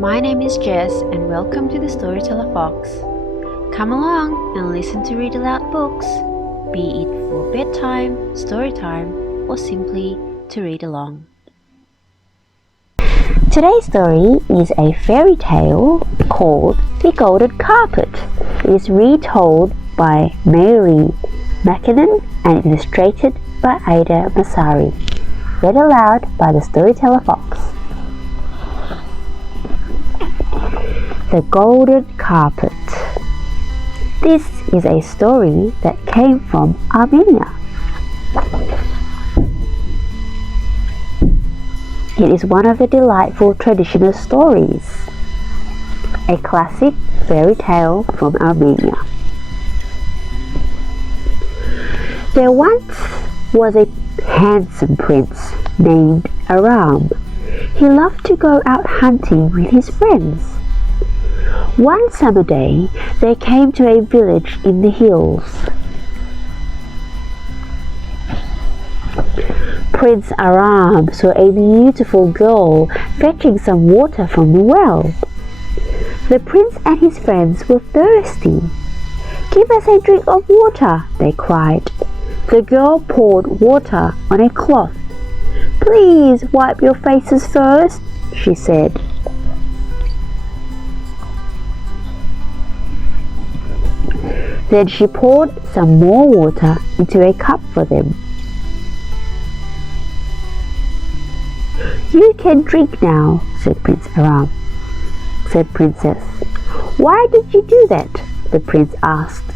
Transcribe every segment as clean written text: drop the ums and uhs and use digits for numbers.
My name is Jess and welcome to the Storyteller Fox. Come along and listen to read aloud books, be it for bedtime, story time, or simply to read along. Today's story is a fairy tale called The Golden Carpet. It is retold by Mary Mackinnon and illustrated by Ada Masari. Read aloud by the Storyteller Fox. The Golden Carpet. This is a story that came from Armenia. It is one of the delightful traditional stories, a classic fairy tale from Armenia. There once was a handsome prince named Aram. He loved to go out hunting with his friends. One summer day, they came to a village in the hills. Prince Aram saw a beautiful girl fetching some water from the well. The prince and his friends were thirsty. "Give us a drink of water," they cried. The girl poured water on a cloth. "Please wipe your faces first," she said. Then she poured some more water into a cup for them. "You can drink now," said Princess. "Why did you do that?" the prince asked.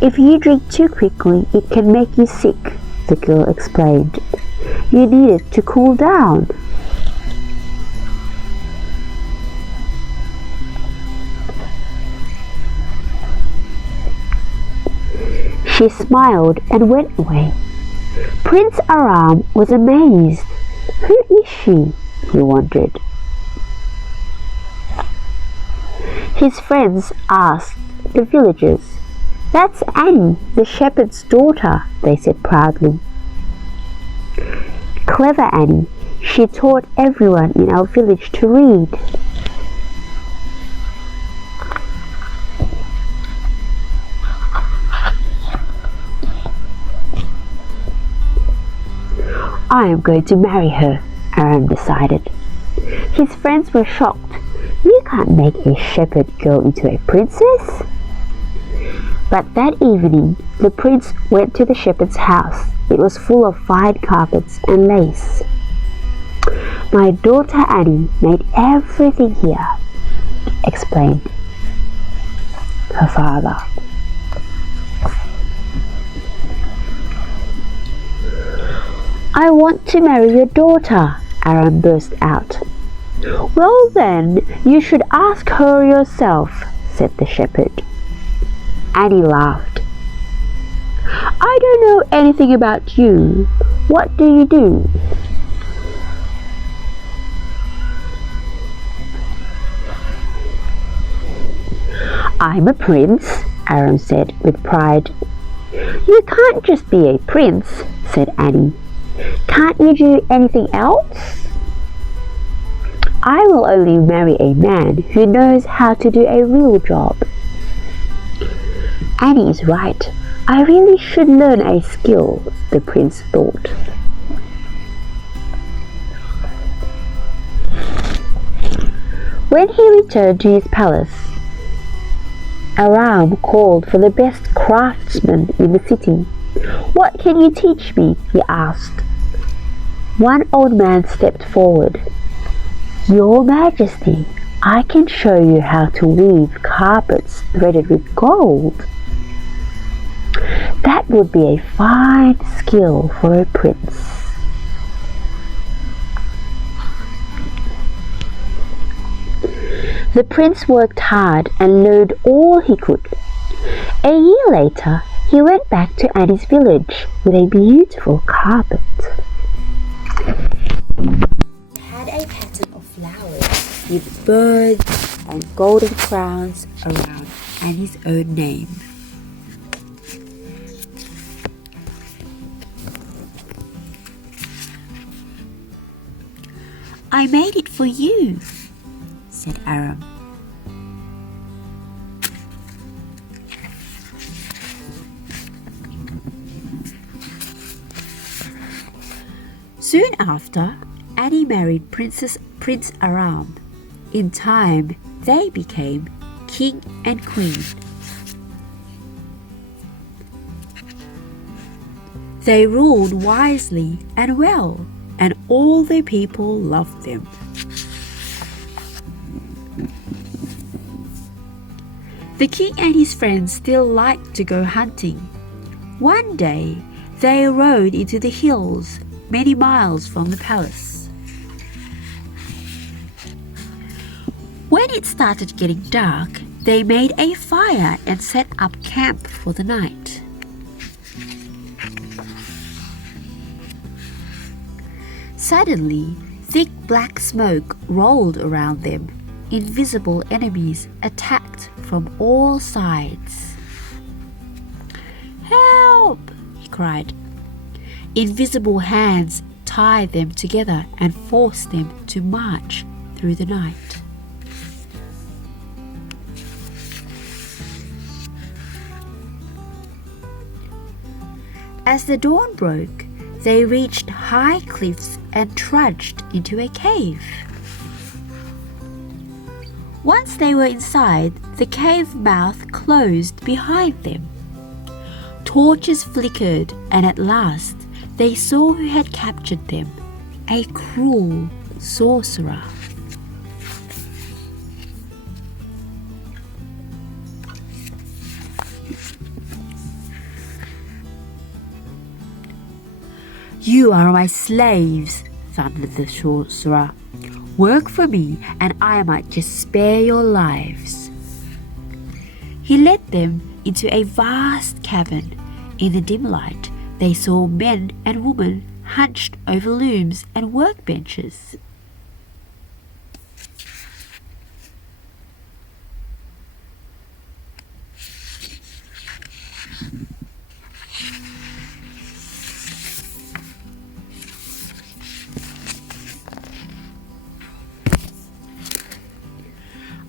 "If you drink too quickly, it can make you sick," the girl explained. "You need it to cool down." She smiled and went away. Prince Aram was amazed. "Who is she?" he wondered. His friends asked the villagers. "That's Annie, the shepherd's daughter," they said proudly. "Clever Annie. She taught everyone in our village to read." "I am going to marry her," Aram decided. His friends were shocked. "You can't make a shepherd girl into a princess." But that evening, the prince went to the shepherd's house. It was full of fine carpets and lace. "My daughter Annie made everything here," explained her father. "I want to marry your daughter," Aram burst out. "Well then, you should ask her yourself," said the shepherd. Annie laughed. "I don't know anything about you. What do you do?" "I'm a prince," Aram said with pride. "You can't just be a prince," said Annie. "Can't you do anything else?" "I will only marry a man who knows how to do a real job." Annie is right. I really should learn a skill, the prince thought. When he returned to his palace, Aram called for the best craftsmen in the city. "What can you teach me?" he asked. One old man stepped forward. "Your Majesty, I can show you how to weave carpets threaded with gold." "That would be a fine skill for a prince." The prince worked hard and learned all he could. A year later, he went back to Annie's village with a beautiful carpet. It had a pattern of flowers with birds and golden crowns around Annie's own name. "I made it for you," said Aram. Soon after, Annie married Prince Aram. In time, they became king and queen. They ruled wisely and well, and all their people loved them. The king and his friends still liked to go hunting. One day, they rode into the hills many miles from the palace. When it started getting dark, they made a fire and set up camp for the night. Suddenly, thick black smoke rolled around them. Invisible enemies attacked from all sides. "Help!" he cried. Invisible hands tied them together and forced them to march through the night. As the dawn broke, they reached high cliffs and trudged into a cave. Once they were inside, the cave mouth closed behind them. Torches flickered, and at last they saw who had captured them, a cruel sorcerer. "You are my slaves," thundered the sorcerer. "Work for me, and I might just spare your lives." He led them into a vast cavern. In the dim light, they saw men and women hunched over looms and workbenches.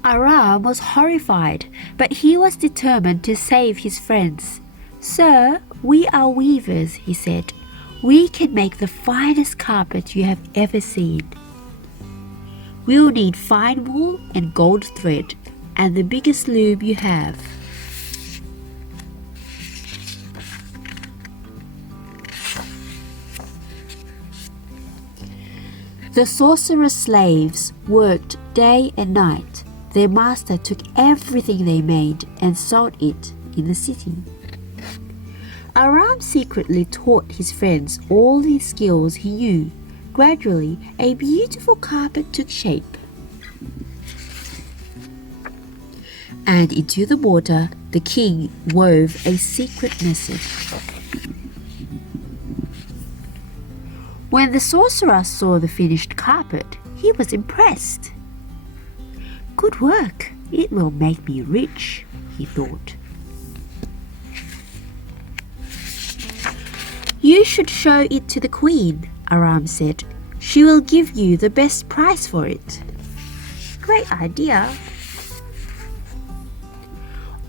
Aram was horrified, but he was determined to save his friends. "Sir, we are weavers," he said. "We can make the finest carpet you have ever seen. We'll need fine wool and gold thread, and the biggest loom you have." The sorcerer's slaves worked day and night. Their master took everything they made and sold it in the city. Aram secretly taught his friends all the skills he knew. Gradually, a beautiful carpet took shape. And into the water, the king wove a secret message. When the sorcerer saw the finished carpet, he was impressed. "Good work, it will make me rich," he thought. "You should show it to the queen," Aram said. "She will give you the best price for it." "Great idea."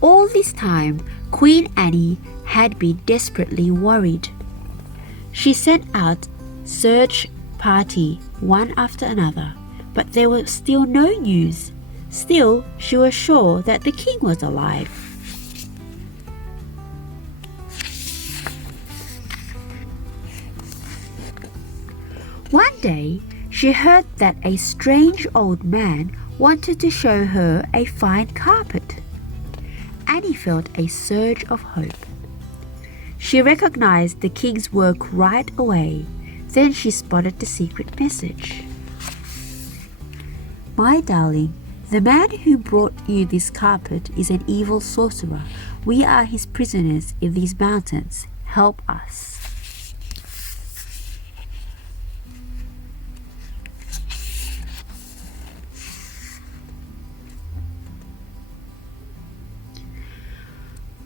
All this time, Queen Annie had been desperately worried. She sent out search party one after another, but there was still no news. Still, she was sure that the king was alive. One day, she heard that a strange old man wanted to show her a fine carpet. Annie felt a surge of hope. She recognized the king's work right away. Then she spotted the secret message. "My darling, the man who brought you this carpet is an evil sorcerer. We are his prisoners in these mountains. Help us."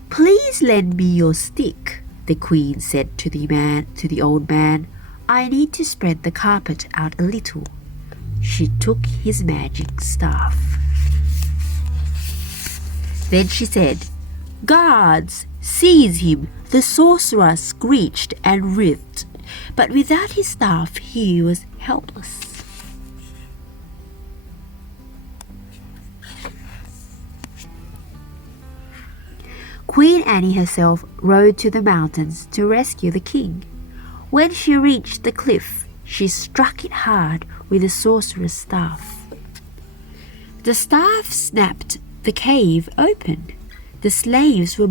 "Please lend me your stick," the queen said to the old man. "I need to spread the carpet out a little." she took his magic staff. Then she said, "Guards, seize him!" The sorcerer screeched and writhed, but without his staff he was helpless. Queen Annie herself rode to the mountains to rescue the king. When she reached the cliff, she struck it hard with the sorcerer's staff. The staff snapped, the cave opened. The slaves saw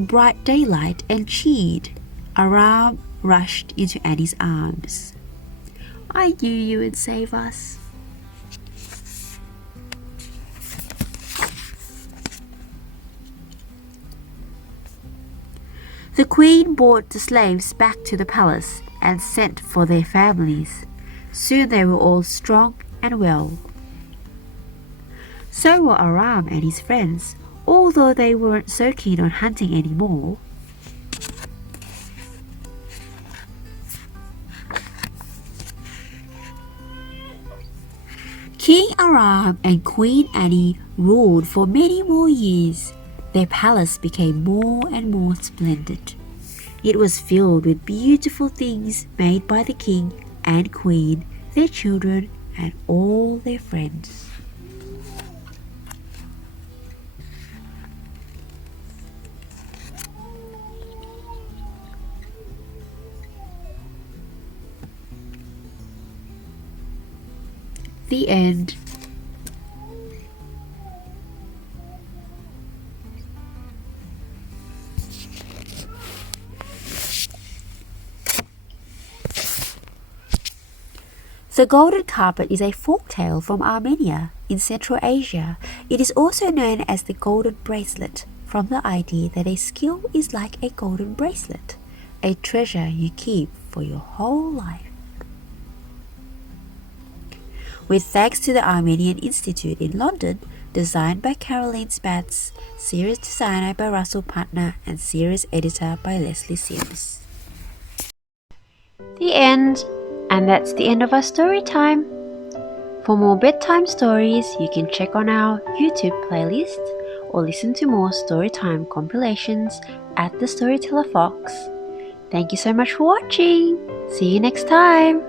bright daylight and cheered. Aram rushed into Annie's arms. "I knew you would save us." The queen brought the slaves back to the palace and sent for their families. Soon they were all strong and well. So were Aram and his friends, although they weren't so keen on hunting anymore. King Aram and Queen Annie ruled for many more years. Their palace became more and more splendid. It was filled with beautiful things made by the king and queen, their children, and all their friends. The end. The golden carpet is a folktale from Armenia in Central Asia. It is also known as the golden bracelet, from the idea that a skill is like a golden bracelet, a treasure you keep for your whole life. With thanks to the Armenian Institute in London, designed by Caroline Spatz, series designer by Russell Putner, and series editor by Leslie Sims. The end. And that's the end of our story time. For more bedtime stories, you can check on our YouTube playlist or listen to more storytime compilations at the Storyteller Fox. Thank you so much for watching. See you next time.